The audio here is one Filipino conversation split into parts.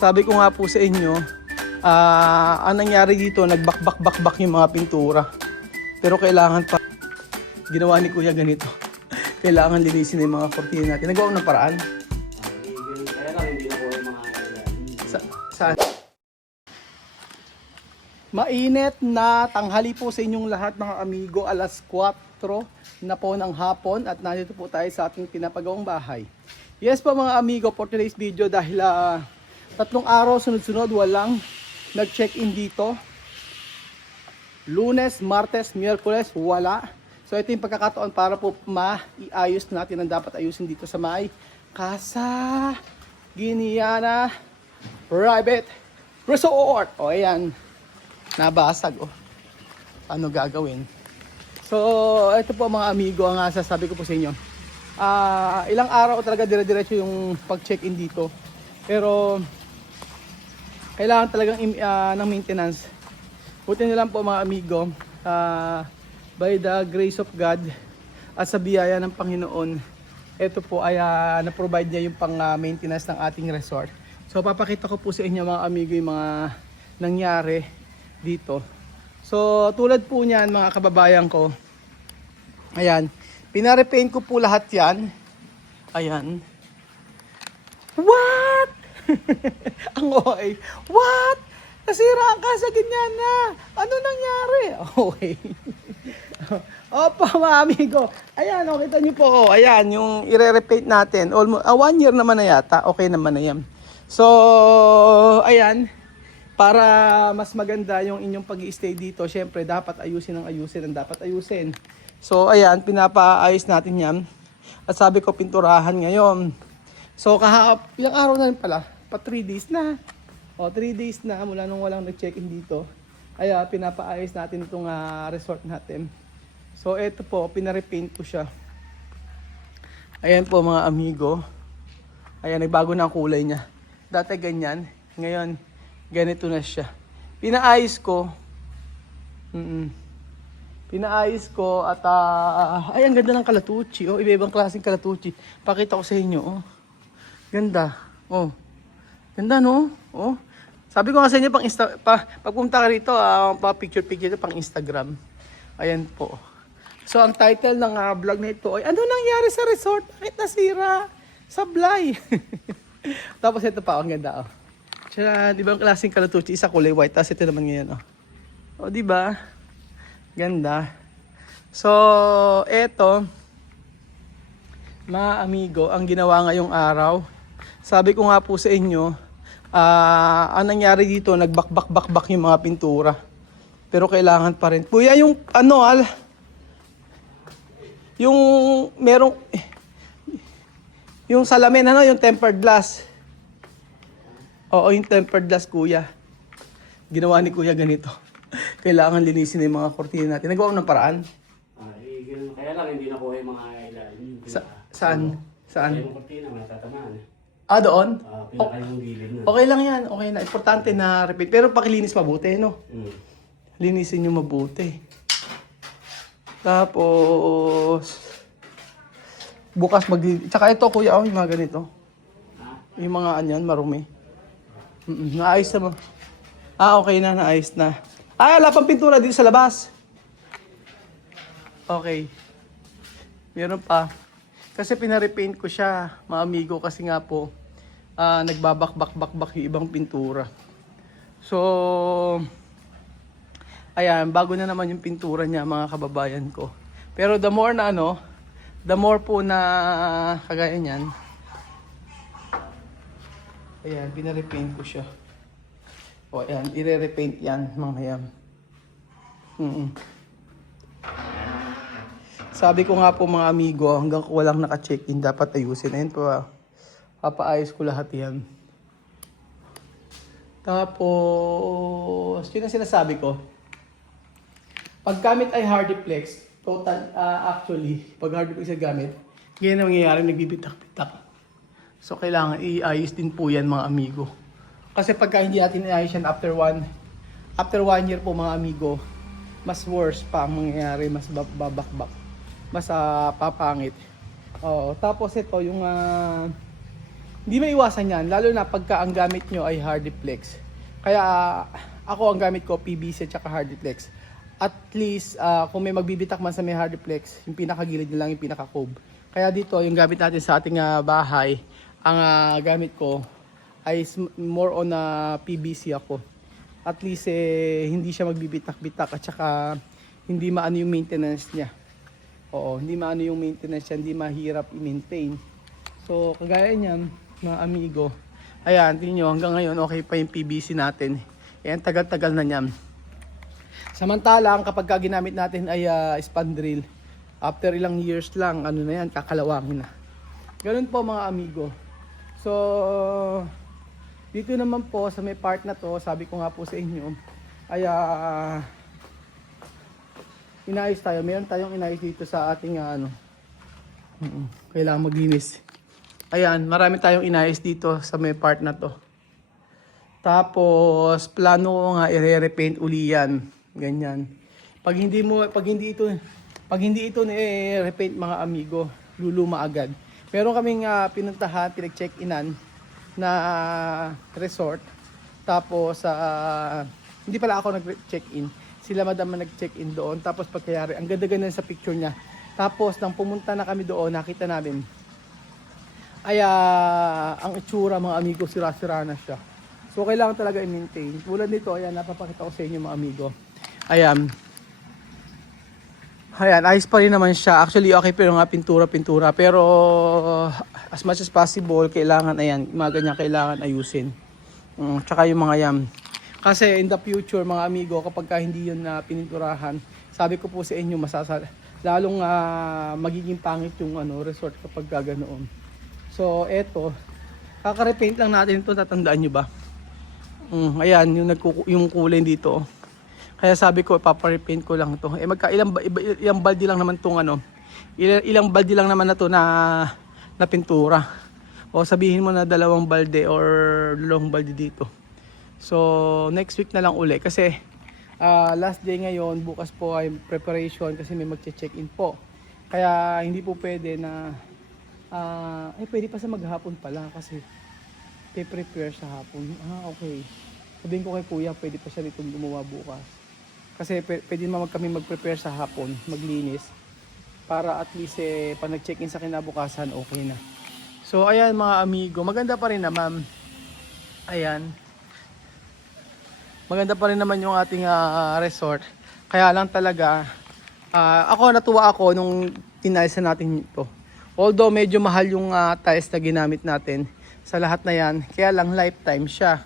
Sabi ko nga po sa inyo, ang nangyari dito, nagbakbak yung mga pintura. Pero kailangan pa, ginawa ni Kuya ganito. Kailangan linisin yung mga kortina natin. Nagawa ng paraan. Kaya lang hindi na ko yung mga Saan? Mainit na tanghali po sa inyong lahat mga amigo. Alas 4 na po ng hapon at nandito po tayo sa ating pinapagawang bahay. Yes po mga amigo, for today's video dahil 3 araw sunod-sunod walang nag-check-in dito. Lunes, Martes, Miyerkules, wala. So ito yung pagkakataon para po maiayos natin ang dapat ayusin dito sa may Casa Guiniana Private Resort. O ayan, nabasag o. Ano gagawin? So ito po mga amigo ang sasabi ko po sa inyo. Ilang araw talaga dire-diretso yung pag-check-in dito. Pero kailangan talagang ng maintenance. Buti na lang po mga amigo, by the grace of God at sa biyaya ng Panginoon, ito po ay na-provide niya yung pang-maintenance ng ating resort. So papakita ko po sa inyo mga amigo yung mga nangyari dito. So tulad po niyan mga kababayan ko, ayan, pinarepaint ko po lahat yan. Ayan. What? Ang okay. What? Nasira ang Casa Guiniana. Ano nangyari? Okay. Opo mga amigo. Ayan, oh, kita niyo po. Oh, ayan, yung i-repaint natin. Almost 1 year naman na yata. Okay naman na yan. So, ayan. Para mas maganda yung inyong pag-i-stay dito, syempre dapat ayusin ang dapat ayusin. So, ayan, pinapaayos natin yan. At sabi ko, pinturahan ngayon. So, ilang araw na rin pala. Pa 3 days na. O, 3 days na mula nung walang nag-check-in dito. Ay, pinapaayos natin itong resort natin. So, ito po, pinarepaint ko siya. Ayan po mga amigo. Ayan, nagbago na ang kulay niya. Dati ganyan. Ngayon, ganito na siya. Pinaayos ko. Pinaayos ko at ay, ang ganda ng kalatuchi. Oh, iba-ibang klaseng kalatuchi. Pakita ko sa inyo. Oh. Ganda. Oh. Ganda no? Oh. Sabi ko nga sa inyo pagpunta ka rito, pa-picture pang Instagram. Ayan po. So ang title ng vlog na ito ay ano nangyari sa resort? Bakit nasira? Sablay. Tapos ito pa, ang ganda oh. Tsaka, di ba ang klaseng kalatuchi, isa kulay white, tapos ito naman ngayon oh. O di ba? Ganda. So, eto mga amigo, ang ginawa ngayong araw. Sabi ko nga po sa inyo, ang nangyari dito, nagbakbak yung mga pintura. Pero kailangan pa rin. Kuya, yung ano, yung merong, yung salamin, ano, yung tempered glass. Oo, yung tempered glass, kuya. Ginawa ni kuya ganito. Kailangan linisin yung mga kortina natin. Nagawa ng paraan. Kaya lang hindi na ko yung mga ilalim. Saan? Yung kortina, matatamaan. Doon? Pinaka yung gilid na. Okay lang yan. Okay na. Importante na repeat. Pero pakilinis mabuti, no? Linisin nyo mabuti. Tapos, bukas tsaka ito, kuya, yung mga ganito. Yung mga anyan, marumi. Naayos na mo. Okay na, naayos na. Wala pang pintura dito sa labas. Okay. Meron pa. Kasi pinarepaint ko siya, mga amigo, kasi nga po, nagbabak yung ibang pintura. So, ayan, bago na naman yung pintura niya, mga kababayan ko. Pero the more na the more po na kagaya niyan. Ayan, pinarepaint ko siya. O ayan, i-repaint yan, mga yan. Sabi ko nga po mga amigo, hanggang walang naka-check-in, dapat ayusin. Ayun po, papaayos ko lahat yan. Tapos, yun ang sinasabi ko. Pag gamit ay Hardiplex, total, actually, pag Hardiplex ay gamit, ganyan ang mangyayari, nagbibitak-bitak. So, kailangan i-ayos din po yan mga amigo. Kasi pagka hindi natin i-ayos yan after 1 year po mga amigo, mas worse pa ang mangyayari, mas babakbak, mas papangit. Tapos ito yung Hindi maiwasan yan, lalo na pagka ang gamit nyo ay Hardiplex. Kaya ako ang gamit ko PVC at saka Hardiplex. At least kung may magbibitak man sa may Hardiplex, yung pinakagilid nila lang yung pinaka-cove. Kaya dito yung gamit natin sa ating bahay, ang gamit ko ay more on PVC ako. At least hindi siya magbibitak-bitak at saka hindi maano yung maintenance niya. Oo, hindi maano yung maintenance niya, hindi mahirap i-maintain. So kagaya niyan mga amigo, ayan, tingnan nyo, hanggang ngayon okay pa yung PVC natin. Ayan, tagal-tagal na niyan. Samantalang kapag ginamit natin ay spandrel, after ilang years lang, ano na yan, kakalawangin na. Ganun po mga amigo. So, dito naman po sa may part na to, sabi ko nga po sa inyo, ay inayos tayo. Meron tayong inayos dito sa ating kailangan maglinis. Ayan, marami tayong inayos dito sa may part na to. Tapos, plano ko nga i-repaint uli yan. Ganyan. Pag hindi ito ni-repaint mga amigo, luluma agad. Meron kaming pinuntahan, pinag-check-inan na resort. Tapos, hindi pala ako nag-check-in. Sila madam na nag-check-in doon. Tapos pagkayari, ang ganda-ganda sa picture niya. Tapos, nang pumunta na kami doon, nakita namin, ay ang itsura mga amigo, sira-sira na siya. So kailangan talaga i-maintain. Tulad nito, ayan, napapakita ko sa inyo mga amigo. Ayan. Ayan, ayos pa rin naman siya. Actually, okay pero nga pintura-pintura. Pero as much as possible, kailangan, ayan, mga ganyan kailangan ayusin. Tsaka yung mga yan. Kasi in the future, mga amigo, kapag hindi yun na pininturahan, sabi ko po sa inyo, lalong magiging pangit yung resort kapag ganoon. So, eto, kaka-repaint lang natin ito, tatandaan nyo ba? Ayan, yung kulay dito. Kaya sabi ko, ipapa-repaint ko lang ito. Ilang baldi lang naman itong ilang baldi lang naman na ito na pintura. O sabihin mo na 2 balde or 2 balde dito. So, next week na lang uli. Kasi, last day ngayon, bukas po ay preparation kasi may magche-check-in po. Kaya, hindi po pwede na pwede pa sa maghapon pala kasi prepare sa hapon. Okay. Sabihin ko kay kuya, pwede pa siya dito gumawa bukas. Kasi pwede naman kami mag-prepare sa hapon, maglinis. Para at least pag nag-check-in sa kinabukasan, okay na. So ayan mga amigo, maganda pa rin naman. Ayan. Maganda pa rin naman yung ating resort. Kaya lang talaga, natuwa ako nung tinaysan natin ito. Although medyo mahal yung tiles na ginamit natin sa lahat na yan, kaya lang lifetime siya.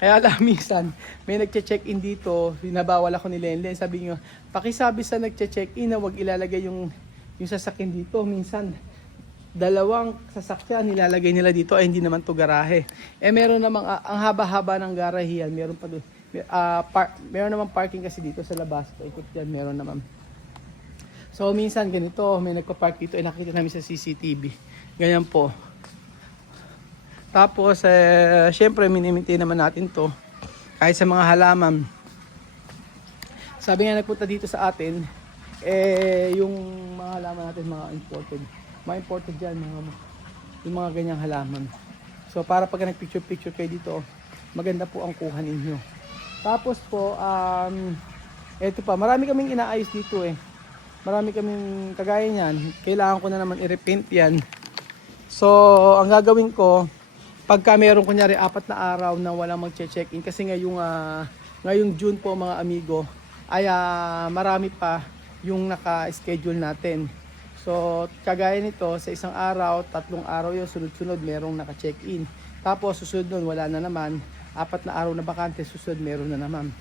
Kaya lang minsan may nagche-check-in dito, binabawal ako ni Lenlen, sabi niyo, pakisabi sa nagche-check-in na wag ilalagay yung sasakyan dito. Minsan 2 sasakyan nilalagay nila dito, ay hindi naman to garahe. Meron namang ang haba-haba ng garahe yan, meron pa doon. Meron namang parking kasi dito sa labas. Ikot yan, meron naman. So minsan ganito, may nagpa-park dito, nakita namin sa CCTV. Ganyan po. Tapos syempre minimaintain naman natin 'to. Kahit sa mga halaman. Sabi nga nagpunta dito sa atin, yung mga halaman natin mga imported. Mga imported diyan, yung mga ganyang halaman. So para pag nag-picture kayo dito, maganda po ang kuha ninyo. Tapos po eto pa, marami kaming inaayos dito Marami kaming kagaya niyan. Kailangan ko na naman i-repaint yan. So, ang gagawin ko, pagka meron kunyari 4 na araw na walang magche-check-in, kasi ngayong June po mga amigo, ay marami pa yung naka-schedule natin. So, kagaya nito, sa isang araw, 3 araw yun, sunod-sunod merong naka-check-in. Tapos, susunod nun, wala na naman. 4 na araw na bakante, susunod meron na naman.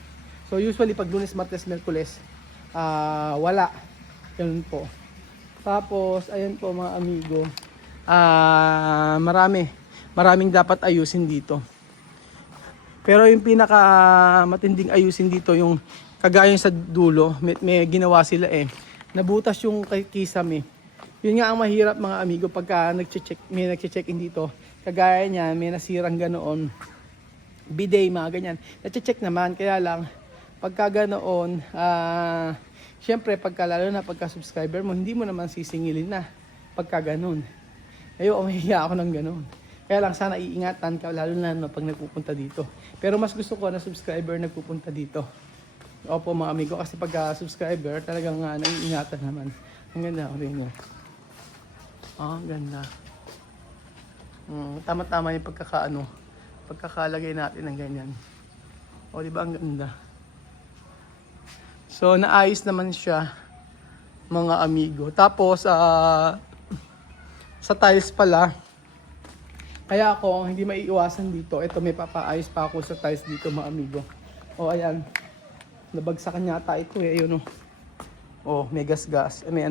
So, usually, pag Lunes, Martes, Merkules, wala. Ganun po. Tapos, ayan po mga amigo. Maraming dapat ayusin dito. Pero yung pinaka matinding ayusin dito, yung kagaya sa dulo, may ginawa sila nabutas yung kisame. Yun nga ang mahirap mga amigo pagka may nagche-check-in dito. Kagaya niya, may nasirang ganoon. Bidet, mga ganyan. Nache-check naman, kaya lang, pagka ganoon, syempre, lalo na pagka subscriber mo, hindi mo naman sisingilin na pagka ganun. Mahihiya ako ng ganun. Kaya lang sana iingatan ka, lalo na no, pag nagpupunta dito. Pero mas gusto ko na subscriber nagpupunta dito. Opo mga amigo, kasi pag subscriber talagang naiingatan naman. Ang ganda ko rin. Ang ganda. Tama-tama yung pagkakalagay natin ng ganyan. O di ba ang ganda? So naayos naman siya mga amigo. Tapos sa tiles pala, kaya ako hindi maiiwasan dito. Ito may papaayos pa ako sa tiles dito mga amigo. O ayan. Nabagsakan yata ito eh. Ayun o. Oh, may gas-gas. May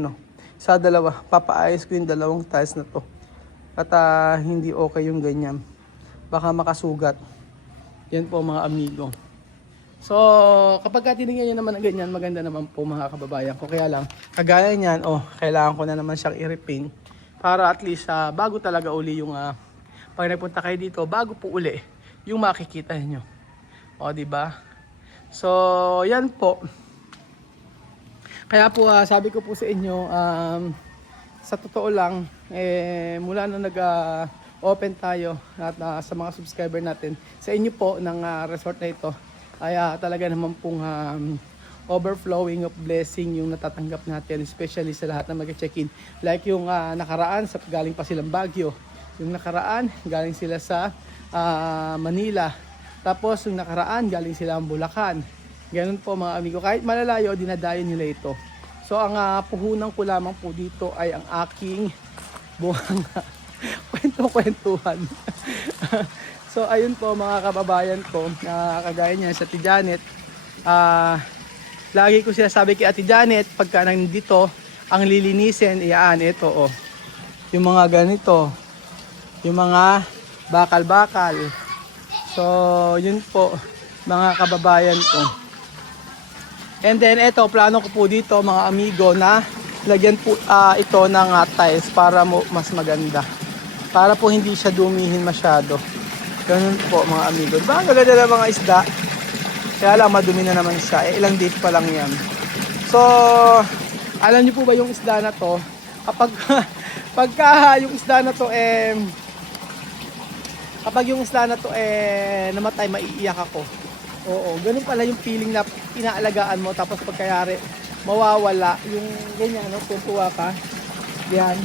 sa dalawa. Papaayos ko yung dalawang tiles na to. At hindi okay yung ganyan. Baka makasugat. Yan po mga amigo. So, kapag tinignan nyo naman ang ganyan, maganda naman po mga kababayan ko. Kaya lang, kagaya niyan, kailangan ko na naman siyang i-repaint. Para at least, bago talaga uli yung, pag nagpunta kayo dito, bago po uli, yung makikita nyo. O, diba? So, yan po. Kaya po, sabi ko po sa inyo, sa totoo lang, mula na nag-open tayo at sa mga subscriber natin, sa inyo po ng resort na ito, ay talaga naman pong overflowing of blessing yung natatanggap natin, especially sa lahat na mag-check-in. Like yung nakaraan, galing pa silang Baguio. Yung nakaraan, galing sila sa Manila. Tapos yung nakaraan, galing sila ang Bulacan. Ganun po mga amigo. Kahit malalayo, dinadayo nila ito. So ang puhunan ko lamang po dito ay ang aking buwang kwento-kwentuhan. So ayun po mga kababayan ko, kagaya niya sa Ate Janet. Lagi ko sinasabi kay Ate Janet, pagka nandito, ang lilinisin, ito yung mga ganito, yung mga bakal-bakal. So yun po mga kababayan ko. And then ito, plano ko po dito mga amigo na lagyan po ito ng tiles para mas maganda. Para po hindi siya dumihin masyado. Ganun po mga amigo. Diba ang gaganda ng mga isda? Kaya lang madumi na naman siya. Ilang days pa lang yan. So, alam niyo po ba yung isda na to? Pagka yung isda na to kapag yung isda na to namatay, maiiyak ako. Oo, ganun pala yung feeling na inaalagaan mo tapos pagkayari mawawala yung ganyan, tuntua ka. Yan.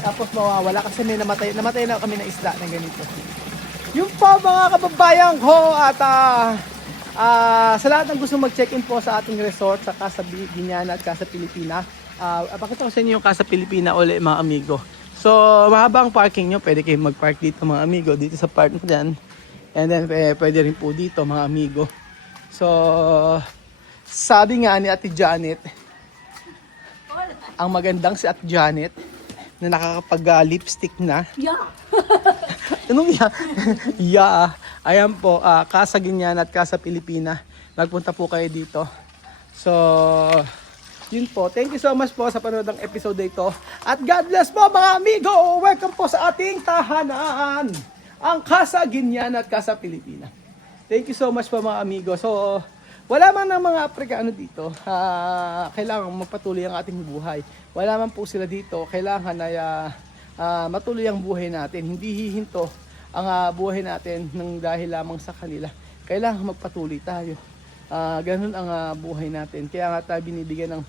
Tapos mawawala kasi may namatay na kami na isda na ganito. Yung po mga kababayan ko at sa lahat ng gusto mag-check-in po sa ating resort sa Casa Biñana at Casa Pilipina, pakita ko sa inyo yung Casa Pilipina ulit mga amigo. So mahaba ang parking nyo, pwede kayong mag-park dito mga amigo, dito sa part na dyan. And then pwede rin po dito mga amigo. So sabi nga ni Ate Janet, ang magandang si Ate Janet na nakakapag-lipstick na. Yeah. Anong ya? Yeah. Ayan po, Casa Guiñana at Casa Pilipina. Magpunta po kayo dito. So, yun po. Thank you so much po sa panonood ng episode ito. At God bless po mga amigo. Welcome po sa ating tahanan. Ang Casa Guiñana at Casa Pilipina. Thank you so much po mga amigo. So, wala man ng mga Aprikano dito. Kailangan magpatuloy ang ating buhay. Wala man po sila dito. Kailangan ay matuloy ang buhay natin. Hindi hihinto ang buhay natin ng dahil lamang sa kanila. Kailangan magpatuloy tayo. Ganun ang buhay natin. Kaya nga tayo binibigyan ng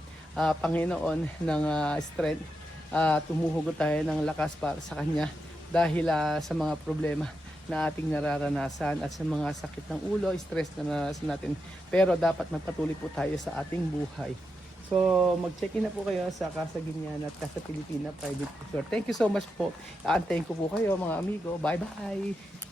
Panginoon ng strength. Tumuhugot tayo ng lakas para sa Kanya dahil sa mga problema na ating nararanasan at sa mga sakit ng ulo, stress na naranasan natin. Pero dapat magpatuloy po tayo sa ating buhay. So, mag-check-in na po kayo sa Casa Guiñana at Casa Pilipina Private Resort. Thank you so much po. Aantayin ko po kayo mga amigo. Bye-bye!